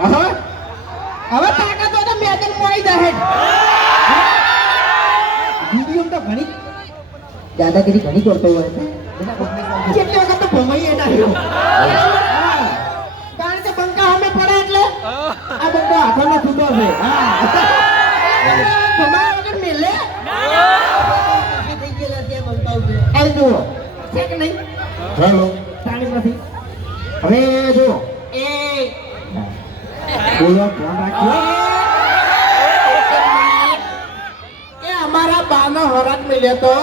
હવે તાકાત હોય તો મેદાન પડી જાય વીડિયો તો ઘણી દાદાગીરી ઘણી કરતો હોય છે. કેટલી વખત તો ભમાઈએ ના રહ્યો. કારણ કે બંકા અમે પડે એટલે આ બંકા હાથોનો છૂટો છે. ભમાયા વગર મેલે. થઈ ગયેલા છે બંકાઓ છે. આ જુઓ. છે કે નહીં? હેલો તાળી નથી હવે જુઓ. એ બોલો ધ્યાન રાખજો એ અમારા બાનો હરાક મળ્યો તો.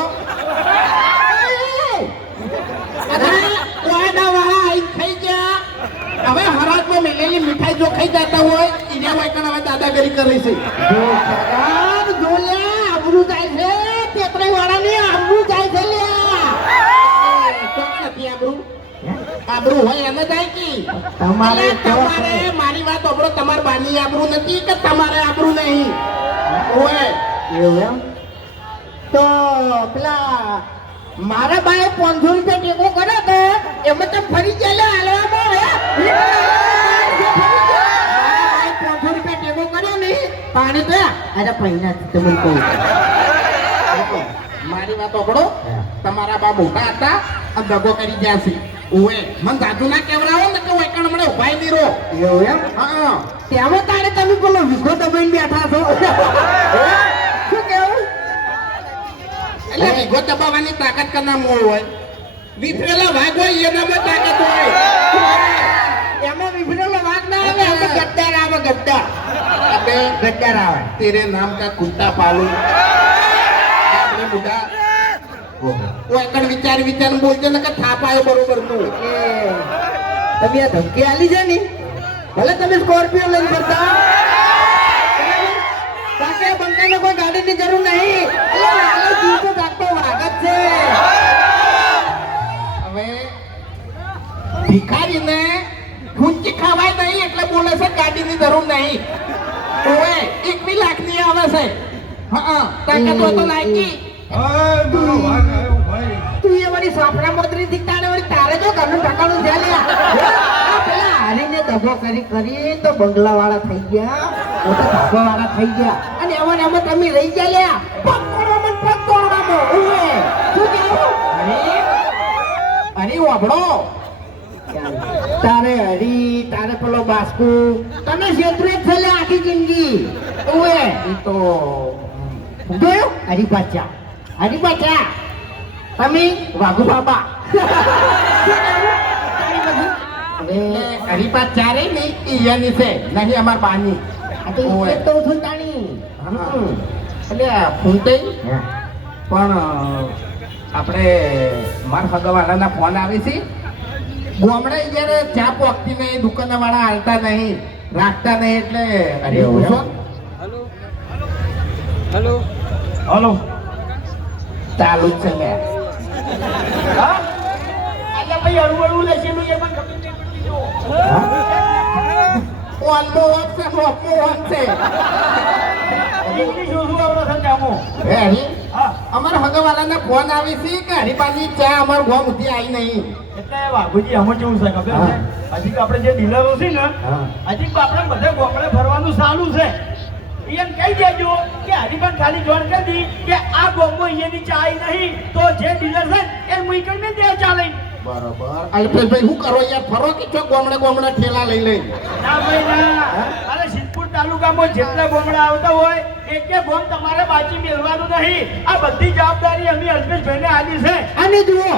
હવે હરાજમાં મેલેલી મીઠાઈ જો ખાઈ જતા હોય એને વાયકણ હવે દાદાગીરી કરી છે. જો સરકાર જો લે આબરૂ જાય છે પેપરાઈ વાળાની આબરૂ હોય એને જાય કે તમારે તમારે મારી વાત આપણો તમાર બાની આબરૂ નથી કે તમારે આબરૂ નહીં? ઓય. એવું એમ? તો પેલા મારા બાએ પાંચસો રૂપિયા ટેકો કર્યો તો એમાં તો ફરી ચાલે હાલવામાં પાંચસો રૂપિયા ટેકો કર્યો નહીં. પાણી તો અરે પૈના તમને કહું. મારી વાત સાંભળો. તમારા બા મોટા હતા આ દગો કરી ગયા છે. ઓએ મન દાદુ ના ને કે વાયકણ હમણાં ઉભાઈ નહીં રહો. એવું એમ? હા તેવો તારે તમે બોલો વિખો દબાઈને બેઠા છો? શું કેવું એટલે વિઘો દબાવવાની તાકાત કના મોળ હોય. વિફરેલા વાઘ હોય એનામાં તાકાત હોય. એમાં વિફરેલો વાઘ ના આવે એમાં ગદ્દાર આવે ગદ્દાર. ગદ્દાર આવે. તેરે નામ કા કુત્તા પાલુ. આપણે બુઢા. વાયકણ વિચાર વિચાર બોલજે ને કે થાપ આવ્યો બરોબરનું તમે આ ધમકી આલી છે ને? ભલે તમે સ્કોર્પિયો લઈને ફરતા. બરાબર? કારણ કે આ બંકાને કોઈ ગાડીની જરૂર નહીં. એટલે આલો જીવતો જાગતો વાઘ જ છે. હવે ભિખારીને ખૂંચી ખાવાય નહીં એટલે બોલે છે ગાડીની જરૂર નહીં. ઓએ એકવી લાખની આવે છે. હા તાકાત તો લાયકી તું એ વળી સાપડા મોતરી થી તારે જો ઘરનું. પેલા હારીને દગો કરી કરી તો બંગલા વાળા થઈ ગયા. મોટા ધાબા થઈ ગયા. અને એમાં એમાં તમે રહી ગયા લ્યા. પગ? અરે અરે તારે હરી, તારે પેલો બાસ્કુ. તમે છેતરે જ આખી જિંદગી. ઉવે તો ગયો? હરી પાછા. હરી baca. Kami વાઘુ બાબા Kami હરીપા ચારે iya ઈ se. છે amar pani. બાની આ તો ઓવે. ઈચ્છે તો છું તાણી હા. એટલે ફૂંટે પણ આપણે માર હગવાળાના ફોન આવે છે ગામડે જ્યારે ચા પોકતી નહીં દુકાન વાળા હાલતા નહીં રાખતા નહીં એટલે અરે હલો હેલો હલો ચાલુ જ છે લે. હા? આજે ભાઈ એ પણ ખબર નહીં પડતી ઓન છે મોપમો ઓન છે. ઇંગ્લિશ ઓછું આવડે છે જામો હે હરી અમારા ફોન આવી છે કે હરીપાની ચા અમાર ગામ સુધી આવી નહીં. એટલે વાઘુજી આમાં કેવું છે ખબર છે? હજી તો આપણે જે ડીલરો છે ને હજી તો આપણે બધા ગોમડે ફરવાનું સારું છે. એમ કહી દેજો કે હરિભાઈ ખાલી જોડ કરી દી કે આ ગોમો એની ચાય નહીં તો જે ડીલર છે એ મૂકીને દે ચાલે. બરોબર. અલ્પેશભાઈ શું કરો યાર ફરો કે છો ગોમડે ગોમડે ઠેલા લઈ લઈ ના ભાઈ ના. અરે સિદ્ધપુર તાલુકામાં જેટલા ગોમડા આવતા હોય એક કે ગોમ તમારે બાજી મેળવાનું નહીં. આ બધી જવાબદારી અમે અલ્પેશભાઈને આલી છે. અને જુઓ.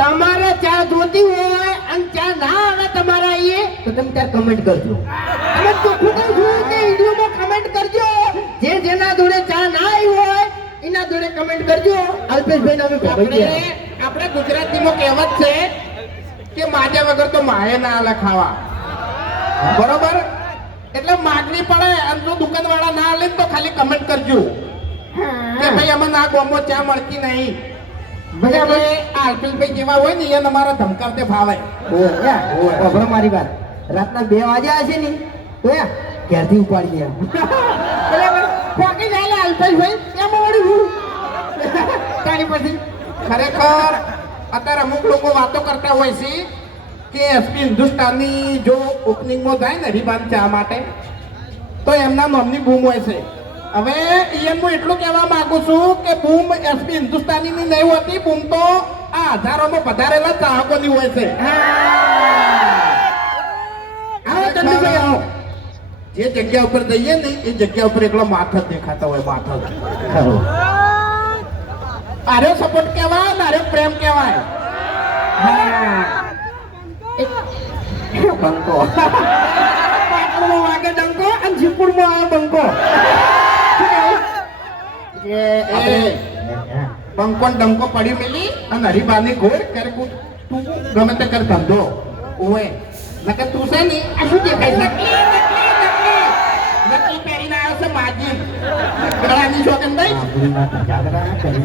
તમારે ચા જોતી હોય અને ચા ના આવે તમારા અહીંયા તો તમે ત્યાં કમેન્ટ કરજો. તમે ચોખ્ખું કહું છું કે વિડીયોમાં કમેન્ટ કરજો. જે જેના જોડે ચા ના આવી હોય એના જોડે કમેન્ટ કરજો. અલ્પેશભાઈ અમે આપણે આપણે ગુજરાતીમાં કહેવત છે કે માજા વગર તો માએ ના આલે ખાવા. બરોબર? એટલે માગણી પડે અને જો દુકાનવાળા ના લે તો ખાલી કમેન્ટ કરજો. કે ભાઈ અમે ના ગોમો ચા મળતી નહીં. બરાબર. એટલે આ અલ્પેશભાઈ જેવા હોય ને એને અમારા ધમકાવતે ફાવે. મારી વાત. રાતના બે વાગ્યા હશે ને યા ક્યાંથી ઉપાડી ગયા. પોકી જાય અલ્પેશભાઈ એમાં વળી હું. તારી પછી? ખરેખર અત્યારે અમુક લોકો વાતો કરતા હોય છે કે એસપી હિન્દુસ્તાનની જો ઓપનિંગમાં થાય ને રિબાન ચા માટે તો એમના નામની બૂમ હોય છે. હવે એમ હું એટલું કહેવા માંગુ છું કે બૂમ એસપી હિન્દુસ્તાનીની નહીં હોતી બૂમ તો આ હજારોમાં વધારેલા ચાહકોની હોય છે. આવો ચંદુભાઈ આવો જે જગ્યા ઉપર જઈએ ને એ જગ્યા ઉપર એકલો માથા દેખાતા હોય માથા તારે સપોર્ટ કહેવાય ને પ્રેમ કહેવાય? બંકો. પાટણમાં વાગે ડંકો અને જીપુરમાં આવે બંકો. બંકો ડંકો પડી મેલી અને હરિબાની ઘોર કરે તું ગમે તે કર ધંધો. ઓએ નકર તું છે ને આ શું દેખાય નકલી નકલી પહેરીને આવ્યો છે માજી